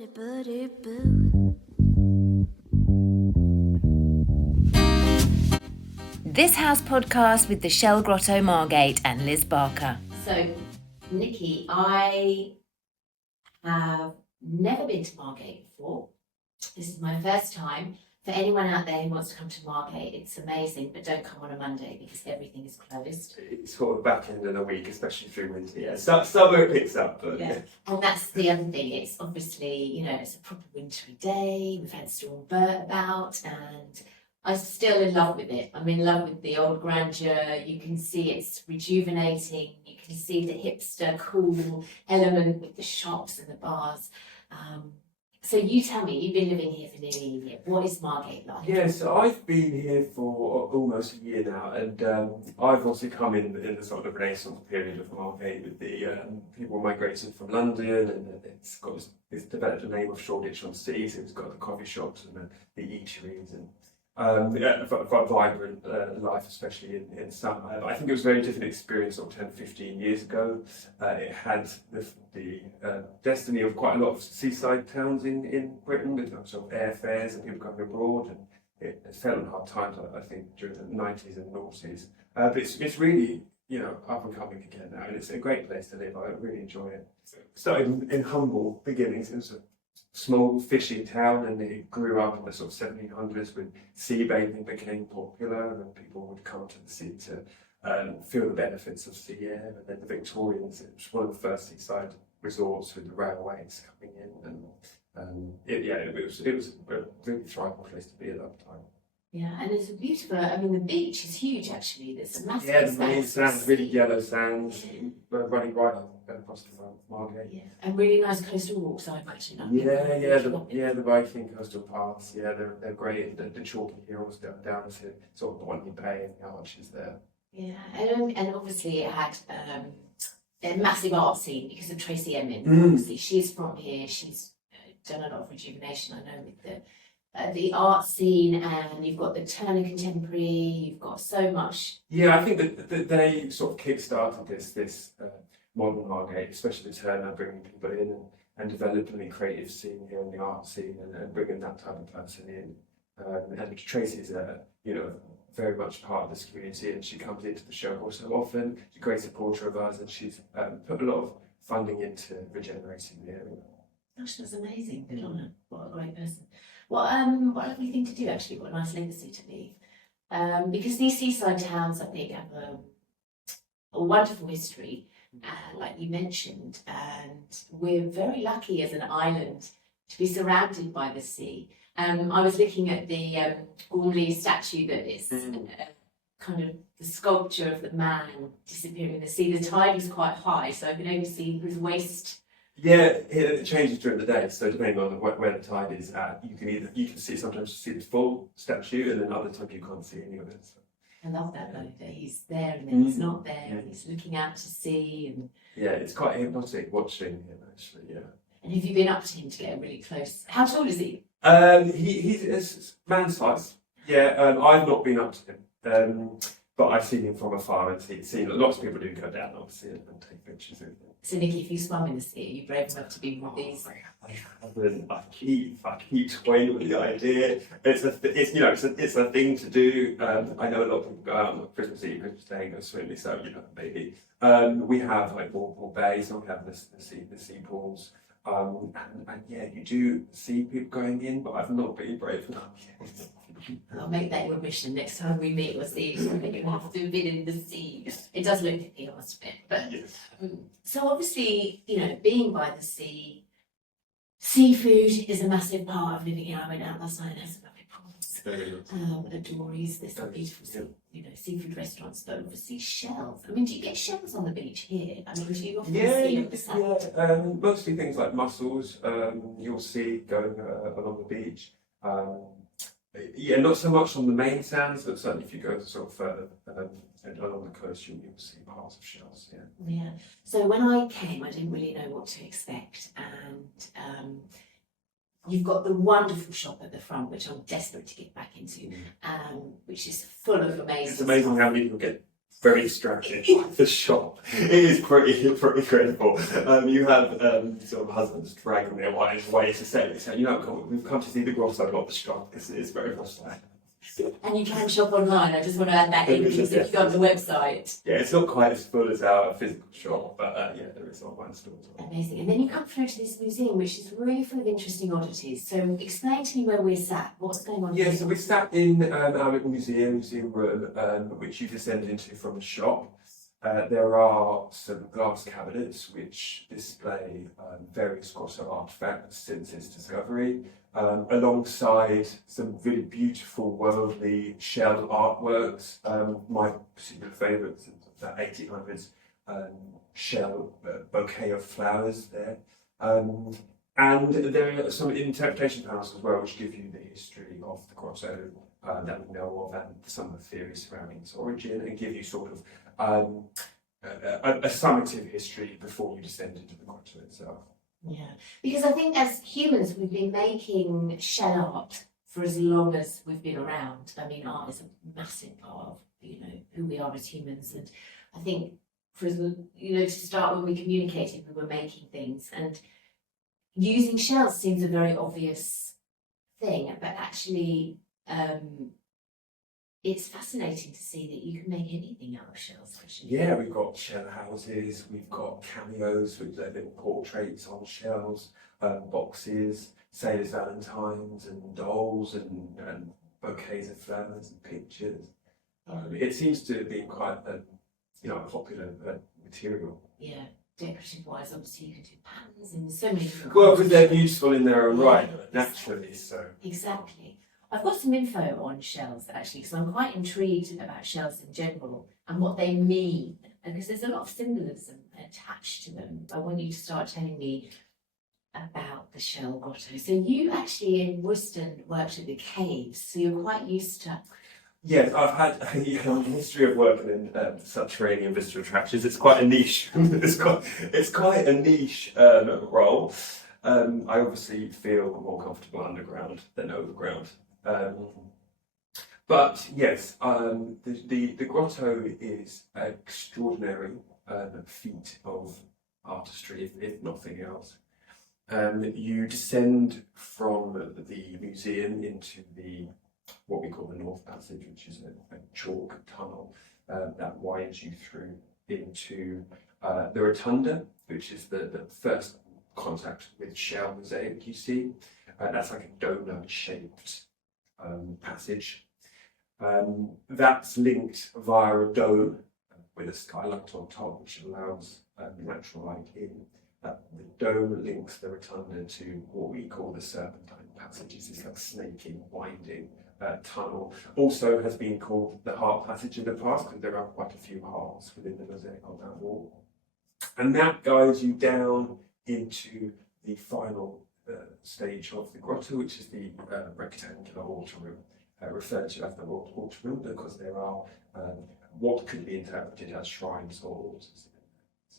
This House podcast with the Shell Grotto Margate and Liz Barker. So, Nicky, I have never been to Margate before. This is my first time. For anyone out there who wants to come to Margate, it's amazing, but don't come on a Monday because everything is closed. It's sort of back end of the week, especially through winter. Yeah, summer it picks up. But yeah. And that's the other thing. It's obviously, it's a proper wintry day. We've had Storm Bert about, and I'm still in love with it. I'm in love with the old grandeur. You can see it's rejuvenating. You can see the hipster, cool element with the shops and the bars. So you tell me, you've been living here for nearly a year. What is Margate like? Yeah, so I've been here for almost a year now, and I've also come in the sort of Renaissance period of Margate with the people migrating from London, and it's developed a name of Shoreditch-on-Sea, so it's got the coffee shops and the eateries and vibrant life, especially in summer. I think it was a very different experience sort of 10, 15 years ago. It had the destiny of quite a lot of seaside towns in Britain with sort of airfares and people coming abroad, and it fell on hard times, I think, during the 90s and noughties. But it's really, up and coming again now, and it's a great place to live. I really enjoy it. Started in humble beginnings. It was a small fishing town, and it grew up in the sort of 1700s when sea bathing became popular, and people would come to the sea to feel the benefits of sea air. And then the Victorians, it was one of the first seaside resorts with the railways coming in, and it was a really thriving place to be at that time. Yeah, and it's a beautiful, the beach is huge actually. There's a massive the marine sands, really yellow sands, running right across the Margate. Yeah, and really nice coastal walks, I've actually done. The Viking coastal paths, they're great. The chalky hills down to sort of Botany Bay and the arches there. Yeah, and obviously it had a massive art scene because of Tracy Emin. Obviously, she's from here. She's done a lot of rejuvenation, I know, with the art scene, and you've got the Turner Contemporary, you've got so much. Yeah, I think that they sort of kick-started this modern Margate, especially the Turner, bringing people in and developing the creative scene here and the art scene, and bringing that type of person in. And Tracy's very much part of this community, and she comes into the show so often. She's a great supporter of us, and she's put a lot of funding into regenerating the area. Gosh, that's amazing. Good on her. What a great person. What a lovely thing to do, actually. What a nice legacy to leave. Because these seaside towns, I think, have a wonderful history, like you mentioned, and we're very lucky as an island to be surrounded by the sea. I was looking at the Gormley statue that is kind of the sculpture of the man disappearing in the sea. The tide was quite high, so I could only see his waist. Yeah, it changes during the day. So depending on where the tide is at, you can sometimes see the full statue, and then other times you can't see any of it. So. I love that though, that he's there and then he's not there, and he's looking out to sea. And yeah, it's quite hypnotic watching him actually. Yeah. And have you been up to him to get really close? How tall is he? He's man size. Yeah, I've not been up to him, but I've seen him from afar and seen lots of people do go down, obviously, and take pictures of him. So, Nicky, if you swam in the sea, are you brave enough to be one of these? I haven't. I keep toying with the idea. It's a thing to do. I know a lot of people go out on Christmas Eve, Christmas Day, and go swimming. So maybe we have like Walpole Bay, so we have the sea pools. And you do see people going in, but I've not been brave enough yet. I'll make that your mission next time we meet. We'll see that you have to have been in the sea. It does look icky, I must admit. But yes. So obviously, being by the sea, seafood is a massive part of living here. I went out last night and had some lovely prawns. At Dory's, there's some beautiful seafood restaurants, but obviously shells. Do you get shells on the beach here? Do you often see on the sand? Mostly things like mussels. You'll see going along the beach. Not so much on the main sands, but certainly if you go sort of further along the coast, you'll see parts of shells. Yeah. So when I came, I didn't really know what to expect, and you've got the wonderful shop at the front, which I'm desperate to get back into, which is full of amazing. It's amazing stuff. how many people get very distracting. The shop, it is pretty incredible. You have sort of husbands dragging their wives away to say, we've come to see the grotto, not the shop. It's very much like. And you can shop online. I just want to add that in because if you go on the website. Yeah, it's not quite as full as our physical shop, but there is online stores. Amazing. And then you come through to this museum, which is really full of interesting oddities. So explain to me where we're sat. What's going on here? So we sat in our little museum room, which you descend into from the shop. There are some glass cabinets which display various grotto artefacts since its discovery, alongside some really beautiful worldly shell artworks. My particular favourite is the 1800s shell bouquet of flowers there. And there are some interpretation panels as well, which give you the history of the grotto that we know of and some of the theories surrounding its origin, and give you sort of a summative history before you descend into the grotto itself. Yeah, because I think as humans we've been making shell art for as long as we've been around. I mean, art is a massive part of who we are as humans, and I think for to start when we communicated, we were making things, and using shells seems a very obvious thing, but actually it's fascinating to see that you can make anything out of shells, actually. Yeah, we've got shell houses, we've got cameos with their little portraits on shells, boxes, sailors' valentines and dolls and bouquets of flowers and pictures. It seems to be quite a popular material. Yeah. Decorative wise, obviously you can do patterns and so many different Well, because they're beautiful in their own right, naturally so. Exactly. I've got some info on shells actually, because I'm quite intrigued about shells in general and what they mean, because there's a lot of symbolism attached to them. I want you to start telling me about the Shell Grotto. So you actually in Worcester worked at the caves, so you're quite used to. Yes, I've had a history of working in subterranean visitor attractions. It's quite a niche. it's quite a niche role. I obviously feel more comfortable underground than overground. But yes, the grotto is an extraordinary feat of artistry, if nothing else. You descend from the museum into what we call the North Passage, which is a chalk tunnel that winds you through into the Rotunda, which is the first contact with shell mosaic you see. That's like a donut-shaped passage. That's linked via a dome with a skylight on top, which allows natural light in. The dome links the Rotunda to what we call the Serpentine Passage. It's this like snaking, winding tunnel. Also has been called the Heart Passage in the past because there are quite a few hearts within the mosaic on that wall. And that guides you down into the final stage of the grotto, which is the rectangular altar room, referred to as the altar room because there are what could be interpreted as shrines or altars.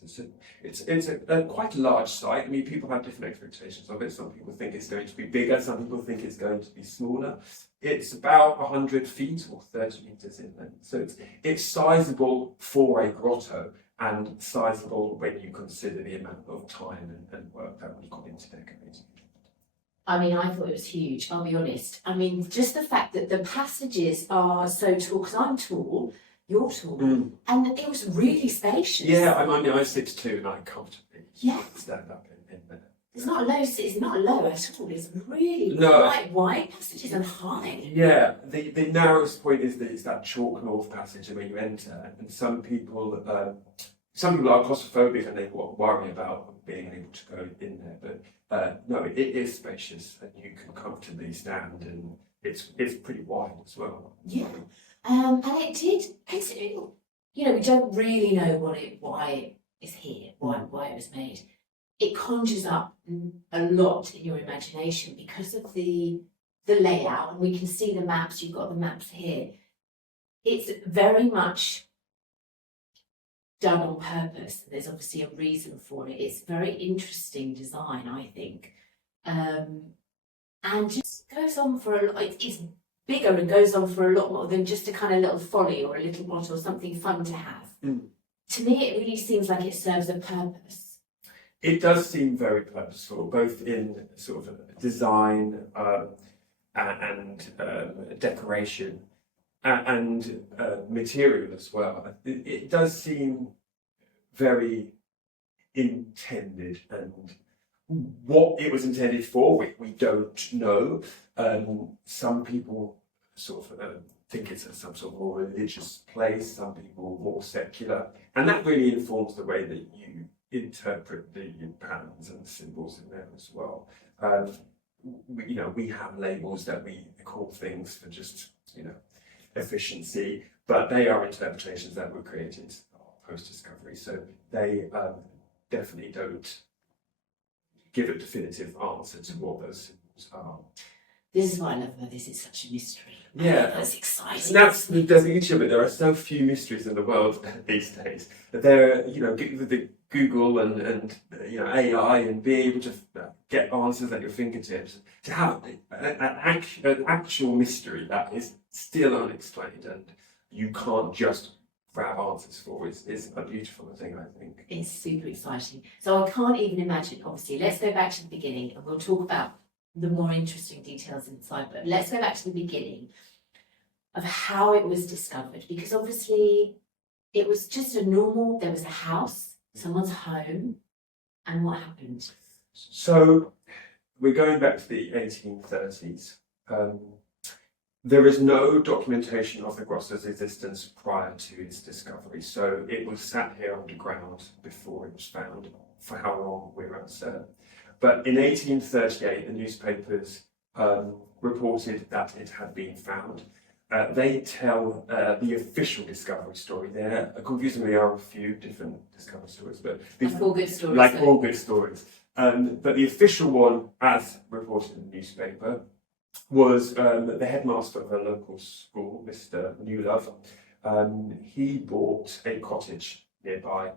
So it's a quite a large site. I mean, people have different expectations of it. Some people think it's going to be bigger, some people think it's going to be smaller. It's about 100 feet or 30 meters in length. So it's sizable for a grotto and sizable when you consider the amount of time and work that we've got into decorating. I mean, I thought it was huge, I'll be honest. I mean, just the fact that the passages are so tall, because I'm tall, you're tall, and it was really spacious. Yeah, I'm 6'2" and I comfortably stand up in there. It's not low at all. It's really quite wide passages and high. Yeah, the narrowest point is that it's that chalk north passage where you enter, and some people are claustrophobic and they worry about being able to go in there. But no, it is spacious and you can comfortably stand, and it's pretty wide as well. Yeah, and it did. Considering, we don't really know why it's here, why it was made. It conjures up a lot in your imagination because of the layout, and we can see the maps. You've got the maps here. It's very much done on purpose. There's obviously a reason for it. It's very interesting design, I think, and just goes on for a lot. It's bigger and goes on for a lot more than just a kind of little folly or a little bottle or something fun to have. To me, it really seems like it serves a purpose. It does seem very purposeful, both in sort of design and decoration and material as well. It does seem very intended, and what it was intended for, we don't know. Some people sort of think it's some sort of more religious place, some people more secular, and that really informs the way that you interpret the patterns and symbols in there as well. We have labels that we call things for just, efficiency, but they are interpretations that were created post-discovery, so they definitely don't give a definitive answer to what those symbols are. This is what I love about this, it's such a mystery. Yeah. That's exciting. And that's the beauty of it. There are so few mysteries in the world these days. There, with the Google and AI and being able to get answers at your fingertips, to have an actual mystery that is still unexplained and you can't just grab answers for is a beautiful thing, I think. It's super exciting. So I can't even imagine, obviously, let's go back to the beginning and we'll talk about the more interesting details inside, but let's go back to the beginning of how it was discovered, because obviously it was just there was a house, someone's home, and what happened? So we're going back to the 1830s. There is no documentation of the Grotto's existence prior to its discovery, so it was sat here underground before it was found. For how long, we're uncertain. But in 1838, the newspapers reported that it had been found. They tell the official discovery story. There, confusingly, are a few different discovery stories, but like all good stories. Like all good stories. But the official one, as reported in the newspaper, was the headmaster of a local school, Mr. Newlove. He bought a cottage nearby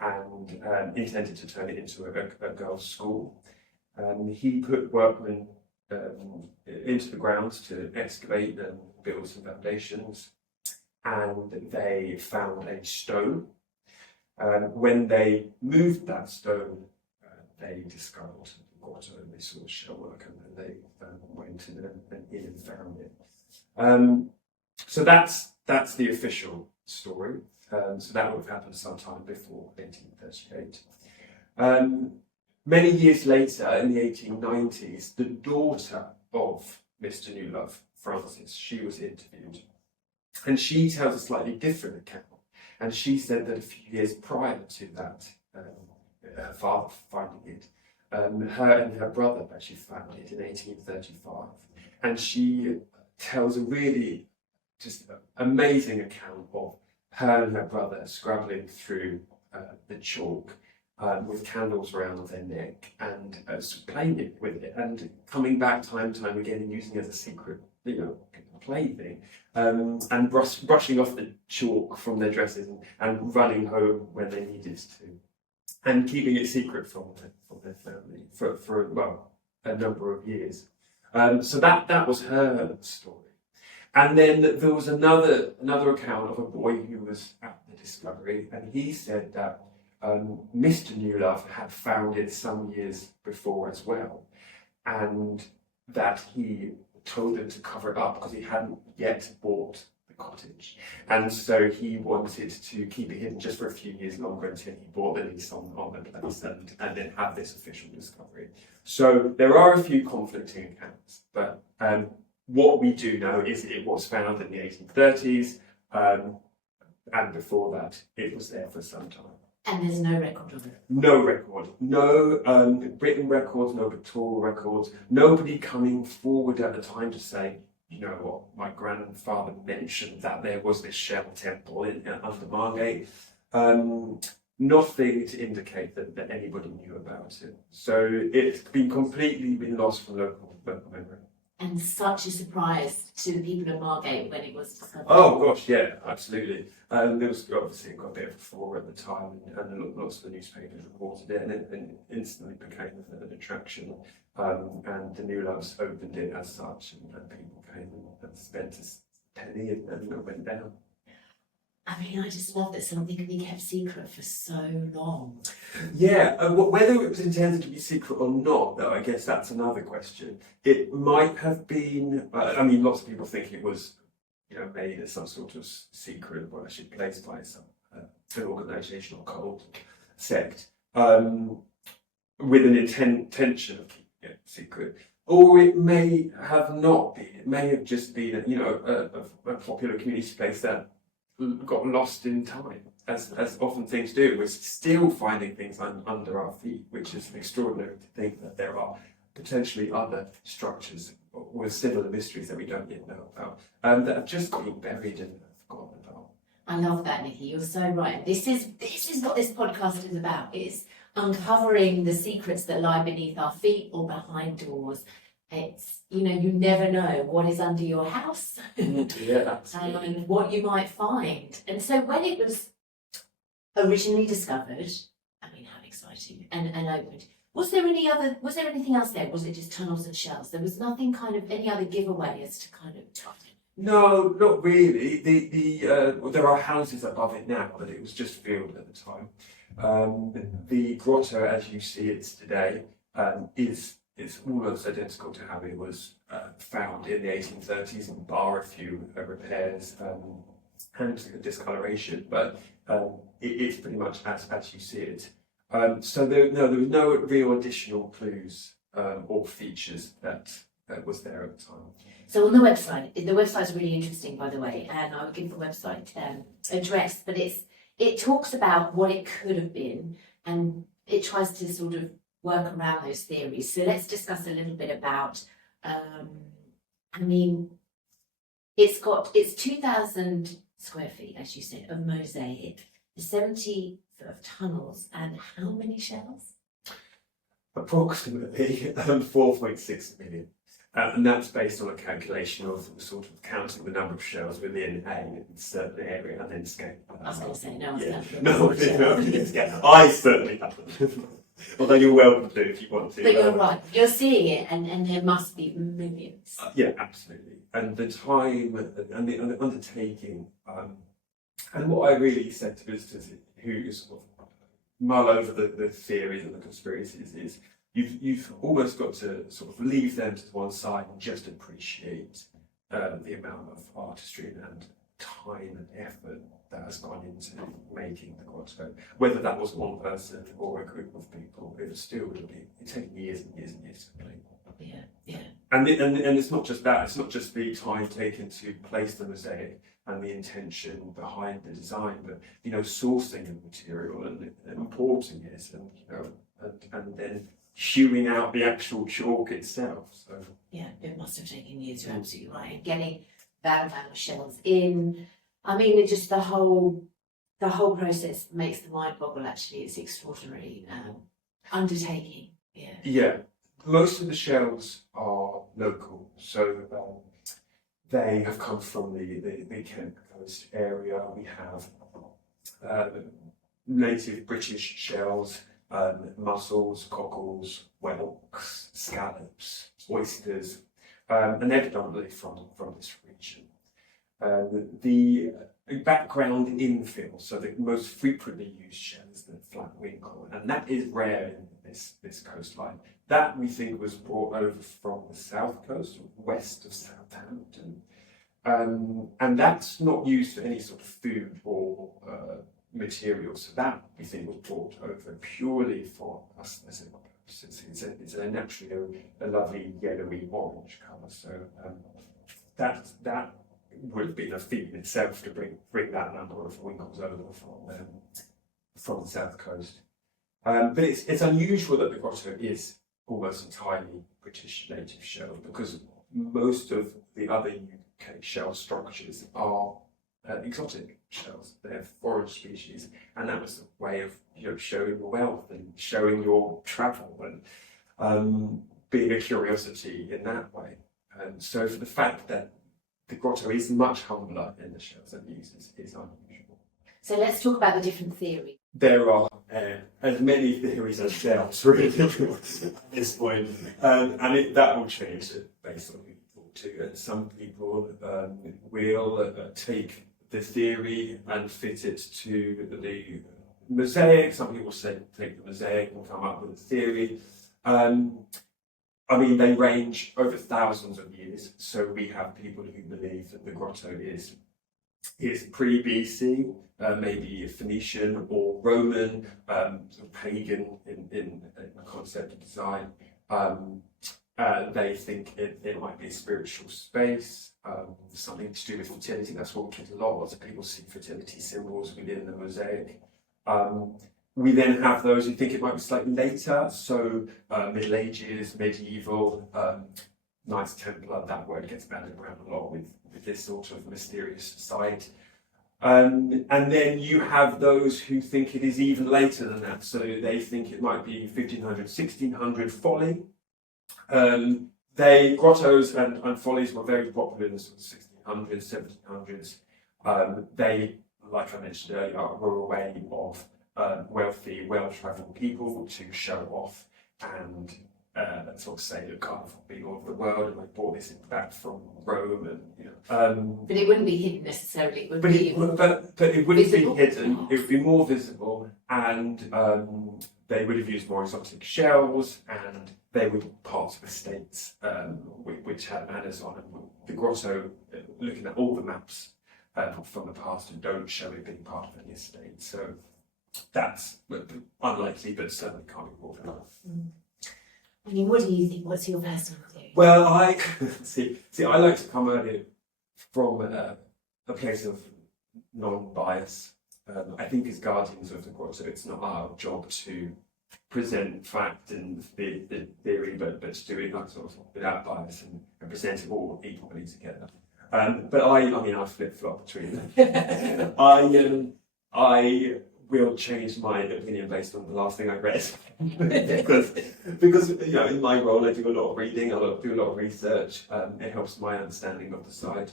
and intended to turn it into a girls' school. He put workmen into the ground to excavate and build some foundations, and they found a stone. When they moved that stone, they discovered the grotto, and they saw shell work, and they went in and found it. So that's the official story. So that would have happened sometime before 1838. Many years later, in the 1890s, the daughter of Mr. Newlove, Frances, she was interviewed. And she tells a slightly different account. And she said that a few years prior to that, her father finding it, her and her brother actually found it in 1835. And she tells a really just amazing account of her and her brother scrabbling through the chalk with candles around their neck and playing with it and coming back time and time again and using it as a secret, plaything, and brushing off the chalk from their dresses and running home when they needed to, and keeping it secret from their family for a number of years. So that was her story. And then there was another account of a boy who was at the discovery, and he said that Mr. Newlove had found it some years before as well, and that he told them to cover it up because he hadn't yet bought the cottage, and so he wanted to keep it hidden just for a few years longer until he bought the lease on the place and then have this official discovery. So there are a few conflicting accounts, but what we do know is it was found in the 1830s, and before that it was there for some time. And there's no record of it? No record. No written records, no pictorial records. Nobody coming forward at the time to say, you know what, my grandfather mentioned that there was this shell temple under Margate. Nothing to indicate that anybody knew about it. So it's been completely lost from local memory. and such a surprise to the people of Margate when it was discovered. Oh gosh, yeah, absolutely. There was obviously got a bit of a furore at the time, and lots of the newspapers reported it, and it instantly became an attraction. And the New Loves opened it as such, and people came and spent a penny, and it went down. I mean, I just love that something can be kept secret for so long. Yeah, whether it was intended to be secret or not, though, I guess that's another question. It might have been. I mean, lots of people think it was, made as some sort of secret, or actually placed by some an organisation or cult sect, with an intention of keeping it secret. Or it may have not been. It may have just been, a popular community space that got lost in time, as often things do. We're still finding things under our feet, which is extraordinary to think that there are potentially other structures with similar mysteries that we don't yet know about, that have just been buried and forgotten about. I love that, Nicky. You're so right. This is what this podcast is about. It's uncovering the secrets that lie beneath our feet or behind doors. It's, you never know what is under your house. Yeah, absolutely. And what you might find. And so when it was originally discovered, I mean, how exciting, and opened, was there anything else there? Was it just tunnels and shells? There was nothing any other giveaway as to kind of... No, not really. There are houses above it now, but it was just field at the time. The grotto, as you see it today, is almost identical to how it was found in the 1830s, bar a few repairs and discoloration, but it's pretty much as you see it. So there was no real additional clues or features that was there at the time. So on the website's really interesting, by the way, and I will give the website address, but it talks about what it could have been, and it tries to sort of work around those theories. So let's discuss a little bit about, it's 2,000 square feet, as you said, of mosaic, 70 of tunnels, and how many shells? Approximately 4.6 million. And that's based on a calculation of sort of counting the number of shells within a certain area and then scale. I was going to say, no, I certainly haven't. Although you're welcome to if you want to. But you're right, you're seeing it, and there must be millions. Yeah, absolutely. And the time and the undertaking, and what I really said to visitors who sort of mull over the theories and the conspiracies is you've almost got to sort of leave them to one side and just appreciate the amount of artistry and time and effort that has gone into making the grotto. Whether that was one person or a group of people, it's taken years and years and years to complete. Yeah. And it's not just that. It's not just the time taken to place the mosaic and the intention behind the design, but sourcing the material and importing it, and then hewing out the actual chalk itself. So yeah, it must have taken years. You're absolutely right. And getting that amount of shells in. I mean, just the whole process makes the mind boggle. Actually, it's extraordinary undertaking. Yeah. Yeah, most of the shells are local, so they have come from the Kent Coast area. We have native British shells, mussels, cockles, whelks, scallops, oysters, and they're predominantly from this region. The background infill, so the most frequently used shell is the flat winkle, and that is rare in this coastline. That we think was brought over from the south coast, west of Southampton, and that's not used for any sort of food or material. So that we think was brought over purely for aesthetic purposes. It's a naturally a lovely yellowy orange colour. So that would have been a feat in itself to bring that number of winkles over from the south coast. But it's unusual that the grotto is almost entirely British native shell, because most of the other UK shell structures are exotic shells. They're foreign species, and that was a way of showing your wealth and showing your travel and being a curiosity in that way. So for the fact that the grotto is much humbler in the shells that it uses is unusual. So let's talk about the different theories. There are as many theories as shells really at this point, and that will change based on who you talk to. And some people will take the theory and fit it to the mosaic. Some people say take the mosaic and come up with a theory. I mean, they range over thousands of years. So we have people who believe that the grotto is pre-BC, maybe Phoenician or Roman, sort of pagan in the concept of design. They think it might be a spiritual space, something to do with fertility. That's what we get a lot. Lots of people see fertility symbols within the mosaic. We then have those who think it might be slightly later, so Middle Ages, medieval, Knights Templar, that word gets banded around a lot with this sort of mysterious side. And then you have those who think it is even later than that, so they think it might be 1500, 1600 folly. Grottos and follies were very popular in the sort of 1600s, 1700s. They, like I mentioned earlier, were a way of wealthy, well-travelled people to show off and sort of say, look, I've been all over the world and I brought this back from Rome, and but it wouldn't be hidden necessarily. But it wouldn't visible? be hidden. It would be more visible, and they would have used more exotic shells, and they were parts of estates which had manors on. And the grotto, looking at all the maps from the past, don't show it being part of any estate. So that's unlikely, but certainly can't be ruled out. I mean, what do you think? What's your personal theory? Well, I see. I like to come at it from a place of non-bias. I think as guardians of the grotto, it's not our job to present fact and theory, but to do it like sort of without bias and present it all equally together. But I flip-flop between them. I will change my opinion based on the last thing I read because in my role I do a lot of reading, I do a lot of research. It helps my understanding of the site,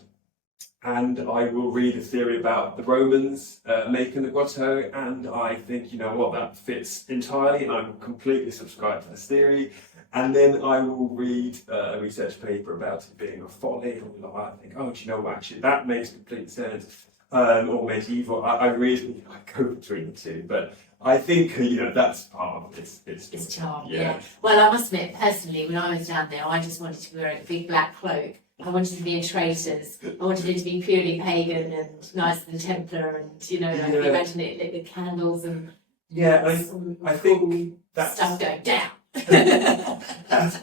and I will read a theory about the Romans making the grotto, and I think that fits entirely, and I'm completely subscribed to this theory. And then I will read a research paper about it being a folly, and I think, actually that makes complete sense. Or medieval. I go between the two, but I think that's part of its charm. Yeah. Well, I must admit, personally, when I was down there, I just wanted to wear a big black cloak. I wanted to be in traitors. I wanted it to be purely pagan and nicer than Templar, and imagine it lit with candles and I think that's stuff going down.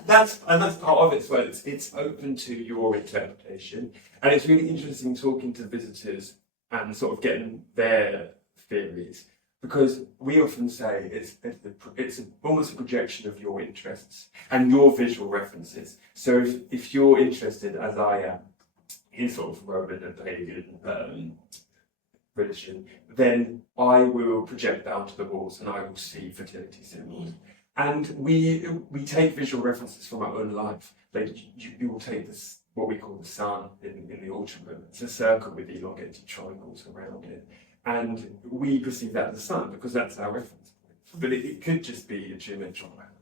that's part of it as well. It's open to your interpretation, and it's really interesting talking to visitors and sort of getting their theories, because we often say it's almost a projection of your interests and your visual references. So if you're interested, as I am, in sort of Roman and pagan religion, then I will project down to the walls and I will see fertility symbols. And we take visual references from our own life. Like you will take this, what we call the sun in the autumn. It's a circle with elongated triangles around it, and we perceive that as the sun because that's our reference point. But it could just be a geometrical pattern.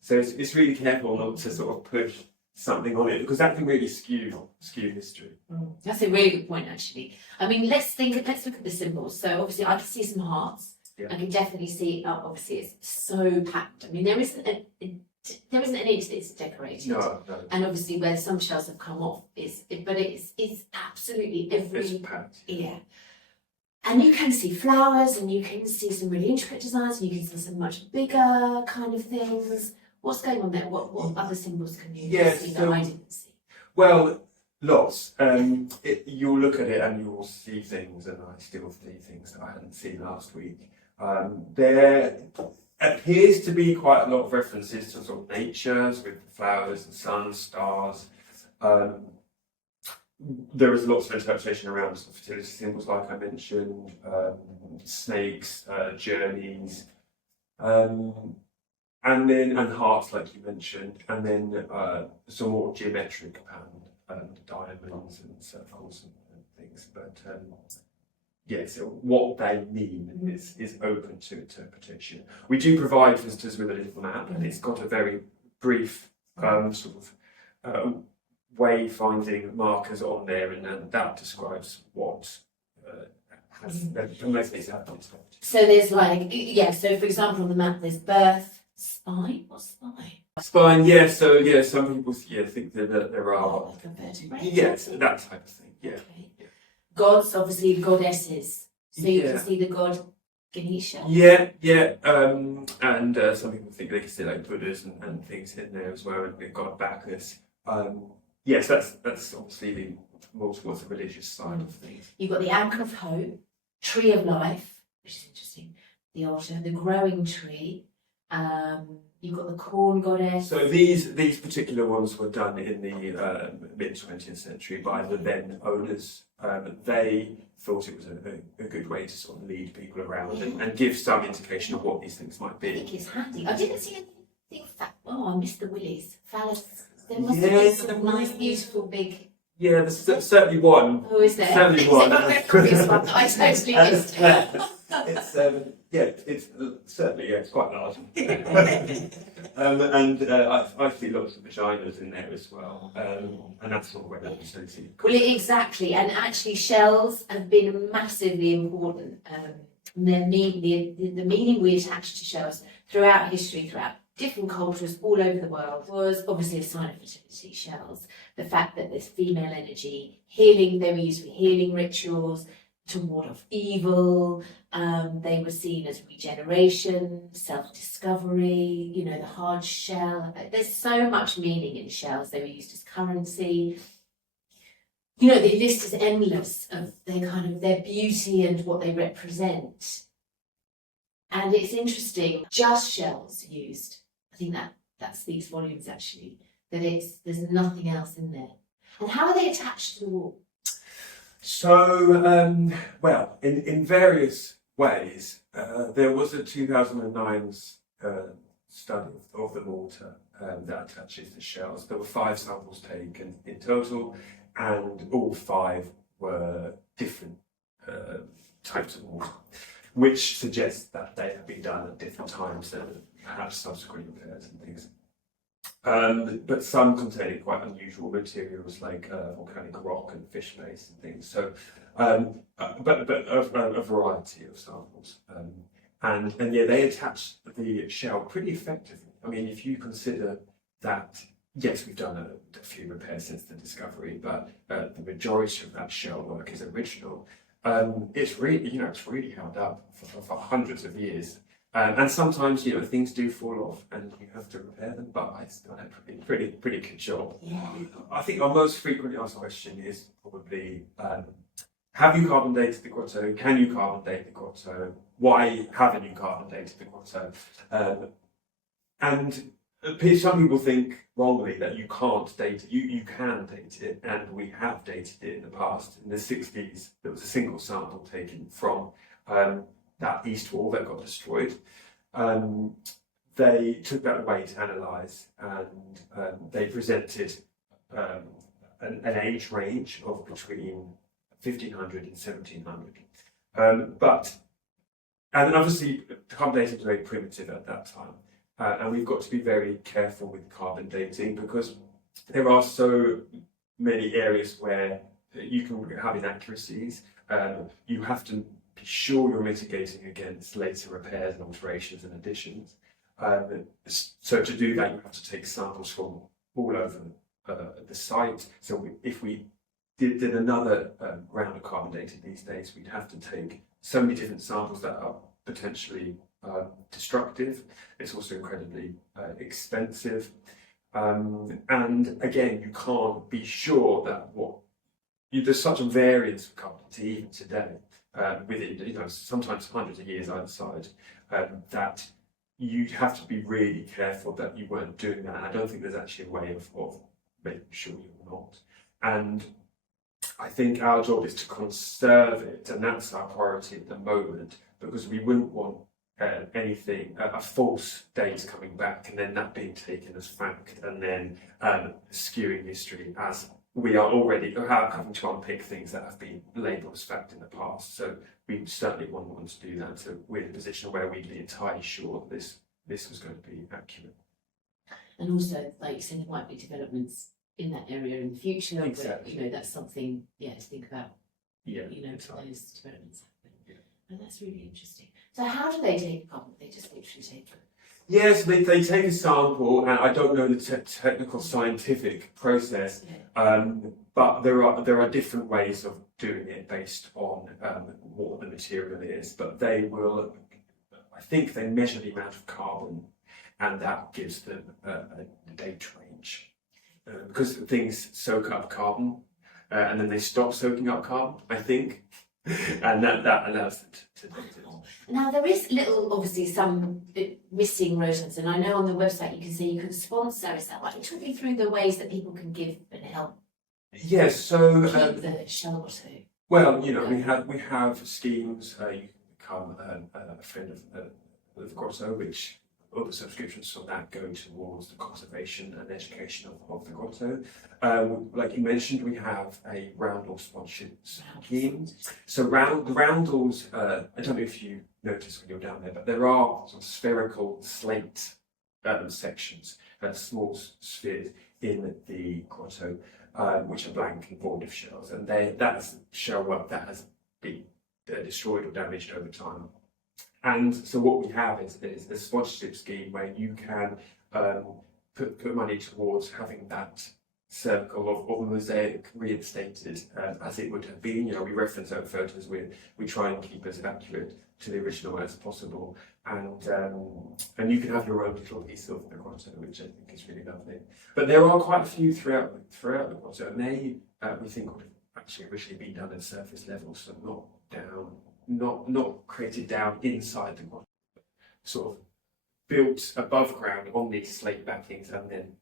So it's really careful not to sort of push something on it, because that can really skew history. That's a really good point, actually. I mean, let's look at the symbols. So obviously, I can see some hearts. Yeah. I can definitely see. Obviously, it's so packed. I mean, there isn't an inch that's decorated. No. And obviously, where some shells have come off, it's absolutely every. It's packed. Yeah. And you can see flowers, and you can see some really intricate designs, and you can see some much bigger kind of things. What's going on there? What other symbols can you see that I didn't see? Well, lots. You'll look at it and you'll see things, and I still see things that I hadn't seen last week. There appears to be quite a lot of references to sort of natures with flowers and sun, stars. There is lots of interpretation around sort of fertility symbols, like I mentioned, snakes, journeys. and hearts, like you mentioned, and then some more geometric diamonds and circles and things. But so what they mean is open to interpretation. We do provide visitors with a little map, and it's got a very brief wayfinding markers on there, and that describes what most things have. So there's so for example on the map there's birth, spine, what's spine? Spine, some people think that there are like a vertebrae. Yes, that type of thing. Yeah. Okay. Gods, obviously goddesses. So you can see the god Ganesha. And some people think they can see like Buddhas and things in there as well, and god Bacchus. Yes, that's obviously the more towards the religious side of things. You've got the anchor of hope, tree of life, which is interesting. The altar, the growing tree. You've got the corn goddess. So these particular ones were done in the mid 20th century by the then owners. They thought it was a good way to sort of lead people around and give some indication of what these things might be. I think it's handy. I didn't see anything. I missed the willies. Phallus. There must have been some nice, beautiful, big. Yeah, there's certainly one. Oh, is there? Certainly one. It's previous one that I totally missed. It's certainly it's quite large. I see lots of vaginas in there as well, and that's all where that's associated. Well, exactly, and actually shells have been massively important. The meaning we attach to shells throughout history, throughout different cultures all over the world, was obviously a sign of fertility. Shells, the fact that there's female energy, healing. They were used for healing rituals, to ward off evil. They were seen as regeneration, self-discovery, the hard shell. There's so much meaning in shells. They were used as currency. The list is endless of their beauty and what they represent. And it's interesting, just shells used. I think that speaks volumes actually, that there's nothing else in there. And how are they attached to the wall? So, in various ways, there was a 2009 study of the mortar that attaches the shells. There were 5 samples taken in total, and all 5 were different types of mortar, which suggests that they have been done at different times and perhaps subsequent repairs and things. But some containing quite unusual materials like volcanic rock and fish base and things. So, but a variety of samples. And they attach the shell pretty effectively. I mean, if you consider that, yes, we've done a few repairs since the discovery, but the majority of that shell work is original. It's really held up for hundreds of years. And sometimes, things do fall off and you have to repair them, but I still have a pretty good job. Yeah. I think our most frequently asked question is probably, have you carbon dated the grotto? Can you carbon date the grotto? Why haven't you carbon dated the grotto? And some people think wrongly that you can't date it. You can date it, and we have dated it in the past. In the 60s, there was a single sample taken from that east wall that got destroyed. They took that away to analyse, and they presented an age range of between 1500 and 1700. And obviously, carbon dating was very primitive at that time. And we've got to be very careful with carbon dating because there are so many areas where you can have inaccuracies. You have to be sure you're mitigating against later repairs and alterations and additions. So to do that, you have to take samples from all over the site. So if we did another round of carbon dating these days, we'd have to take so many different samples that are potentially destructive. It's also incredibly expensive. And again, you can't be sure that there's such a variance of carbon dating even today, within sometimes hundreds of years either side, that you'd have to be really careful that you weren't doing that. And I don't think there's actually a way of making sure you're not. And I think our job is to conserve it, and that's our priority at the moment, because we wouldn't want a false date coming back, and then that being taken as fact, and then skewing history as we are already having to unpick things that have been labelled as fact in the past. So we certainly wouldn't want to do that. So we're in a position where we'd be entirely sure this was going to be accurate. And also, like you said, there might be developments in that area in the future. Exactly. But, that's something, to think about. Yeah, Entirely. Those developments happen. And that's really interesting. So how do they take carbon? They just literally take it. Yes, they take a sample, and I don't know the technical scientific process, but there are different ways of doing it based on what the material is. But they will, I think, they measure the amount of carbon, and that gives them a date range, because things soak up carbon, and then they stop soaking up carbon, I think. And that allows them to date it. Now there is obviously some missing rodents, and I know on the website you can say you can sponsor. Is that right? Talk me through the ways that people can give and help. Yes, so keep the Shell Grotto. Well, we have schemes. You can become a friend of the Grotto, which all the subscriptions from that go towards the conservation and education of the Grotto. Like you mentioned, we have a roundel sponsorship scheme. So the roundels, I don't know if you notice when you're down there, but there are sort of spherical slate sections, small spheres in the Grotto, which are blank and void of shells, and that's shell work that has been destroyed or damaged over time. And so what we have is a sponsorship scheme where you can put money towards having that circle of a mosaic reinstated as it would have been. We reference our photos, we try and keep as accurate to the original as possible, and you can have your own little piece of the Grotto, which I think is really lovely. But there are quite a few throughout the Grotto, and they we think would have actually originally been done at surface level, so not down. Not created down inside the Grotto, sort of built above ground on these slate backings, and then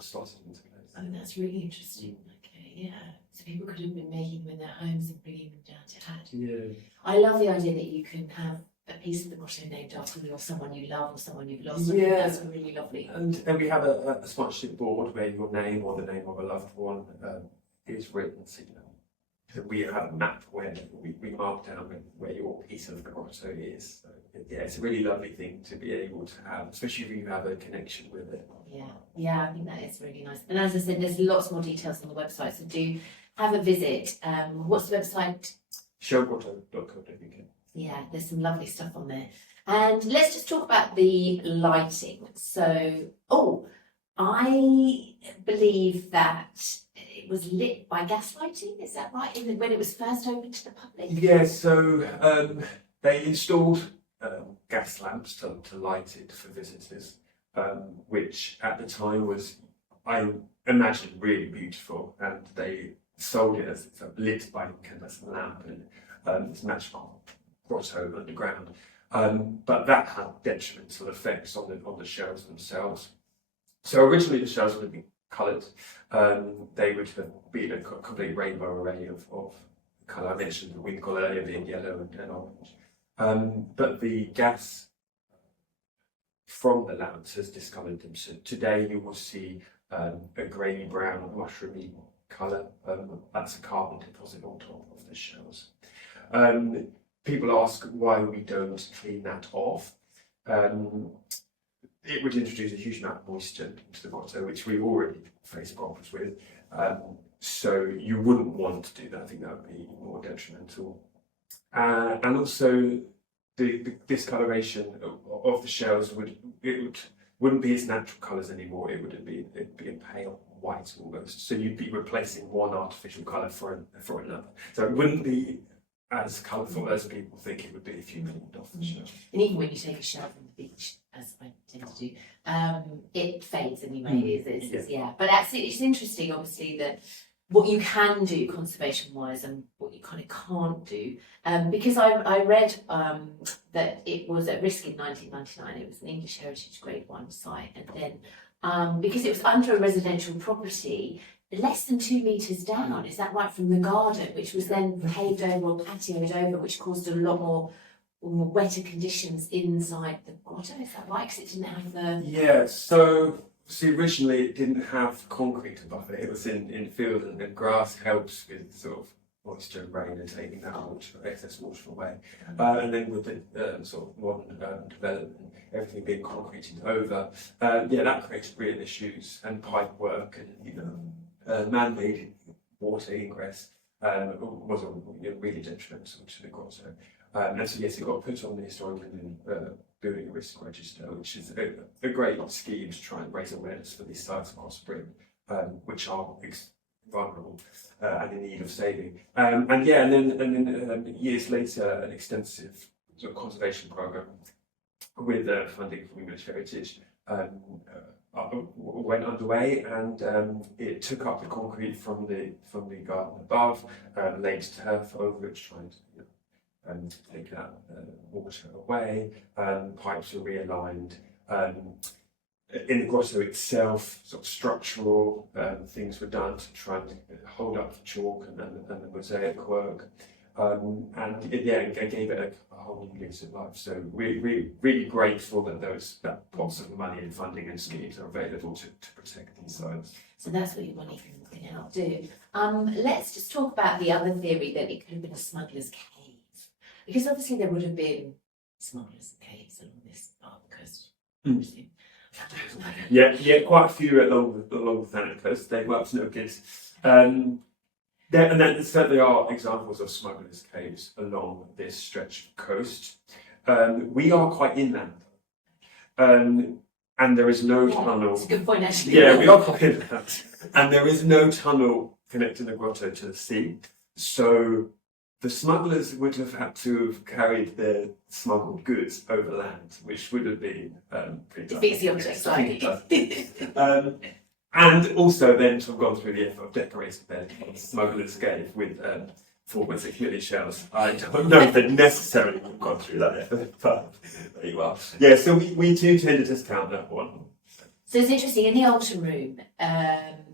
slotted into place. Oh, that's really interesting. Okay, yeah. So people could have been making them in their homes and bringing them down to add. Yeah. I love the idea that you can have a piece of the Grotto named after you, or someone you love, or someone you've lost. Yeah. That's really lovely. And we have a sponsorship board where your name or the name of a loved one is written. So, we have a map where we mark down where your piece of the Grotto is. So, it's a really lovely thing to be able to have, especially if you have a connection with it. Yeah, I think that is really nice. And as I said, there's lots more details on the website, so do have a visit. What's the website? Shellgrotto.co.uk. Yeah, there's some lovely stuff on there. And let's just talk about the lighting. So, I believe that it was lit by gas lighting, is that right? When it was first opened to the public? Yeah, so they installed gas lamps to light it for visitors, which at the time was, I imagine, really beautiful, and they sold it as lit by incandescent lamp, and it's magical Grotto underground. But that had detrimental effects on the shells themselves. So originally the shells would have been coloured. They would have been a complete rainbow array of colour. I mentioned the winkle earlier being yellow and orange. But the gas from the lamps has discoloured them. So today you will see a grey brown mushroomy colour. That's a carbon deposit on top of the shells. People ask why we don't clean that off. It would introduce a huge amount of moisture into the Grotto, which we've already faced problems with. So you wouldn't want to do that. I think that would be more detrimental. And also, the discoloration of the shells wouldn't be its natural colours anymore. It'd be a pale white almost. So you'd be replacing one artificial colour for another. So it wouldn't be as colourful as people think it would be if you cleaned off the shell. And even when you take a shower from the beach, as I tend to do, it fades anyway. But it's interesting, obviously, that what you can do conservation-wise and what you kind of can't do. Because I read that it was at risk in 1999. It was an English Heritage Grade 1 site, and then because it was under a residential property, less than 2 metres down, is that right, from the garden, which was then paved over or patioed over, which caused a lot more wetter conditions inside the grotto. Is that right? Because it didn't have the. Yeah, so see, originally it didn't have concrete above it. It was in field, and the grass helps with sort of moisture and rain and taking that water, excess water away. And then with the sort of modern development, everything being concreted over, that created real issues, and pipe work and man-made water ingress was really detrimental to the grotto. And so yes, it got put on the Historic Building Risk Register, which is a great scheme to try and raise awareness for these sites across Britain, which are vulnerable and in need of saving. And then years later, an extensive sort of conservation program with funding from English Heritage went underway, and it took up the concrete from the garden above, laid turf over it, trying to take that water away. Pipes were realigned. In the grotto itself, sort of structural things were done to try and hold up the chalk and the mosaic work. It gave it a whole new lease of life. So we're really grateful that that pots of money and funding and schemes are available to protect these sites. So that's what your money can help do. Let's just talk about the other theory that it could have been a smuggler's cave. Because obviously there would have been smugglers' caves along this part of the coast, I presume. Yeah, quite a few along the Thanet coast. They were up to no good. There certainly are examples of smugglers' caves along this stretch of coast. We are quite inland, and there is no tunnel. That's a good point, actually. Yeah, we are quite inland, and there is no tunnel connecting the grotto to the sea. So the smugglers would have had to have carried their smuggled goods over land, which would have been pretty tough. Defeats the object slightly. And also then to have gone through the effort of decorating their smuggler's cave with 4.6 million shells. I don't know if they necessarily would have gone through that effort, but there you are. Yeah, so we do tend to discount that one. So it's interesting, in the altar room,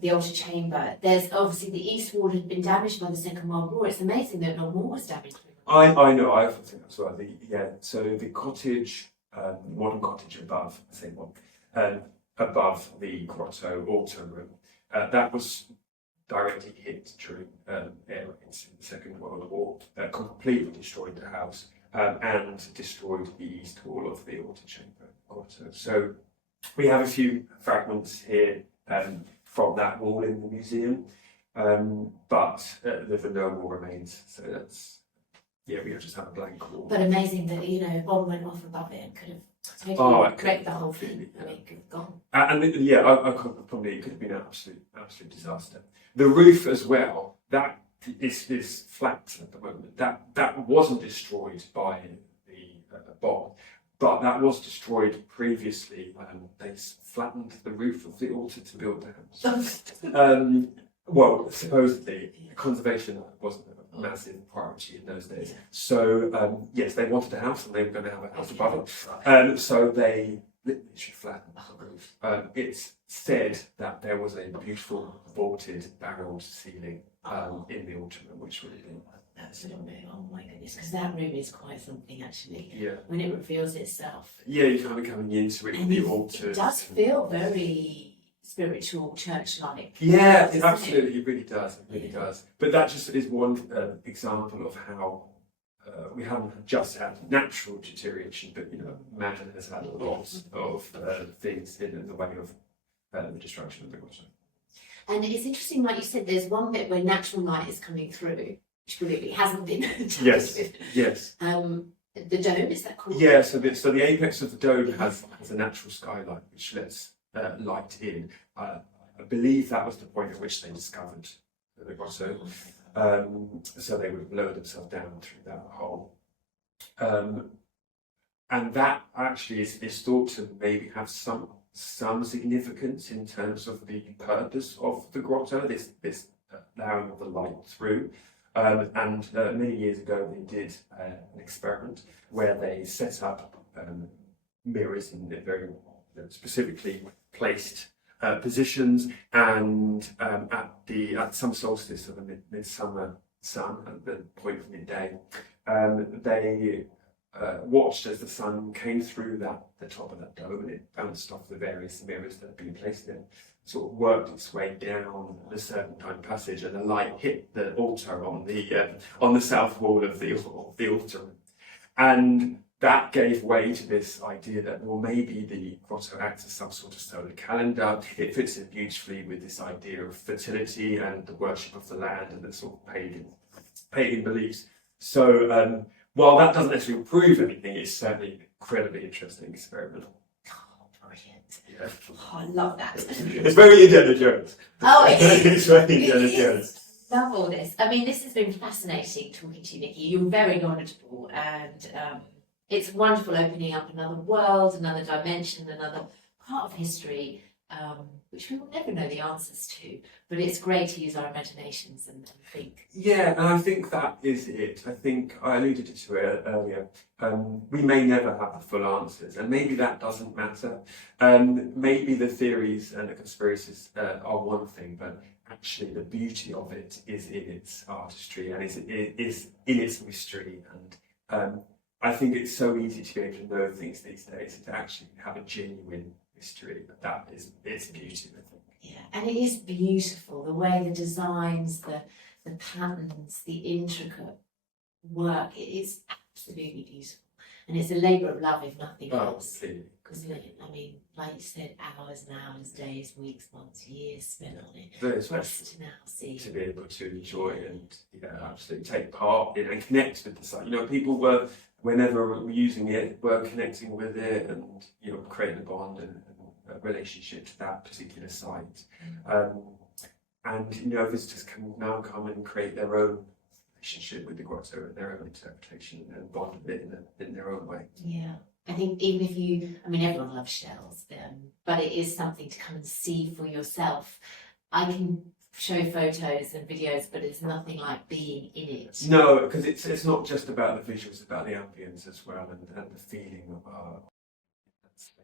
the altar chamber, there's obviously the east wall had been damaged by the Second World War. It's amazing that no more was damaged. I know, I often think that's right. So the cottage, modern cottage above, I say modern, above the grotto altar room, that was directly hit during air raids in the Second World War, completely destroyed the house and destroyed the east wall of the altar chamber grotto. So we have a few fragments here from that wall in the museum, but there no more remains. So that's, we just have a blank wall. But amazing that, a bomb went off above it and could have wrecked the whole thing. I mean, it could have gone. It could have been an absolute disaster. The roof as well, that is flat at the moment. That wasn't destroyed by the bomb, but that was destroyed previously. They flattened the roof of the altar to build the house. Well, supposedly, conservation wasn't a massive priority in those days. So, yes, they wanted a house and they were going to have a house above it. So they literally flattened the roof. It's said that there was a beautiful vaulted barreled ceiling in the altar room, which would have been. That's a little bit, oh my goodness, because that room is quite something, actually. Yeah. When it reveals itself. Yeah, you're kind of coming into it with the altar. It does feel very spiritual, church-like. Yeah, it really does. It really does. But that just is one example of how we haven't just had natural deterioration, but man has had lots of things in the way of the destruction of the grotto. And it's interesting, like you said, there's one bit where natural light is coming through, which clearly hasn't been touched with. Yes. The dome, is that called? Yeah, so the apex of the dome has a natural skylight which lets light in. I believe that was the point at which they discovered the grotto. So they would lower themselves down through that hole. And that actually is thought to maybe have some significance in terms of the purpose of the grotto, this allowing of the light through. And many years ago they did an experiment where they set up mirrors in very specifically placed positions, and at some solstice of the midsummer sun, at the point of midday, they watched as the sun came through the top of that dome, and it bounced off the various mirrors that had been placed in, sort of worked its way down the serpentine passage, and the light hit the altar on the south wall of the altar, and that gave way to this idea that, well, maybe the grotto acts as some sort of solar calendar. It fits in beautifully with this idea of fertility and the worship of the land and the sort of pagan beliefs. So while that doesn't necessarily prove anything, it's certainly an incredibly interesting experiment. Oh, brilliant. Yeah. Oh, I love that. It's very Indiana Jones. Oh, it is. It's very Indiana Jones. Love all this. I mean, this has been fascinating talking to you, Nicky. You're very knowledgeable, and it's wonderful opening up another world, another dimension, another part of history, which we will never know the answers to. But it's great to use our imaginations and think. Yeah, and I think that is it. I think I alluded to it earlier. We may never have the full answers, and maybe that doesn't matter. Maybe the theories and the conspiracies are one thing, but actually the beauty of it is in its artistry and is in its mystery. And I think it's so easy to be able to know things these days, and to actually have a genuine mystery. That is its beauty, I think. Yeah, and it is beautiful, the way the designs, the patterns, the intricate work. It is absolutely beautiful. And it's a labour of love, if nothing else. Absolutely. Because, I mean, like you said, hours and hours, days, weeks, months, years spent on it. Very For us special to now see. to be able to enjoy and absolutely take part in and connect with the site. People were, whenever we were using it, were connecting with it and creating a bond and a relationship to that particular site. And visitors can now come and create their own relationship with the grotto and their own interpretation and bond with it in their own way. Yeah. I think even if everyone loves shells, but it is something to come and see for yourself. I can show photos and videos, but it's nothing like being in it. No, because it's not just about the visuals, it's about the ambience as well, and the feeling of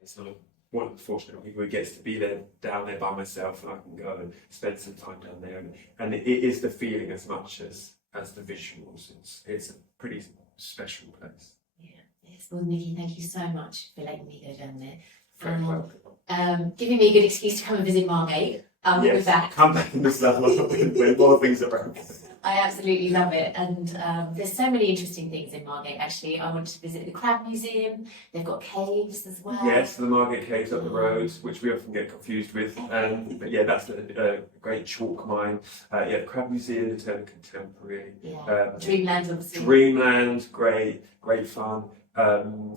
it's not one of the fortunate people who gets to be down there by myself, and I can go and spend some time down there, and it is the feeling as much as the visuals. It's a pretty special place. Yeah. Yes. Well, Nicky, thank you so much for letting me go down there. Very welcome. Giving me a good excuse to come and visit Margate. We'll be back. Come back in the summer when more things are broken. I absolutely love it, and there's so many interesting things in Margate. Actually, I wanted to visit the Crab Museum. They've got caves as well. Yes, the Margate caves up the road, which we often get confused with. But yeah, that's a great chalk mine. The Crab Museum, the Turner Contemporary. Yeah. Dreamland, obviously. Dreamland, great fun.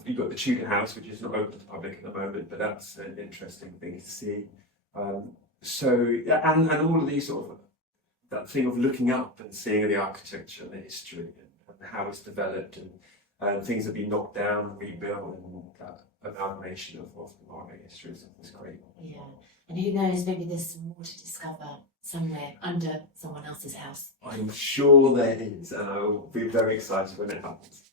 You've got the Tudor House, which is not open to the public at the moment, but that's an interesting thing to see. And all of these sort of that thing of looking up and seeing the architecture and the history and how it's developed and things have been knocked down and rebuilt, and that amalgamation of the Margate history is great. Yeah, and who knows, maybe there's some more to discover somewhere under someone else's house. I'm sure there is, and I will be very excited when it happens.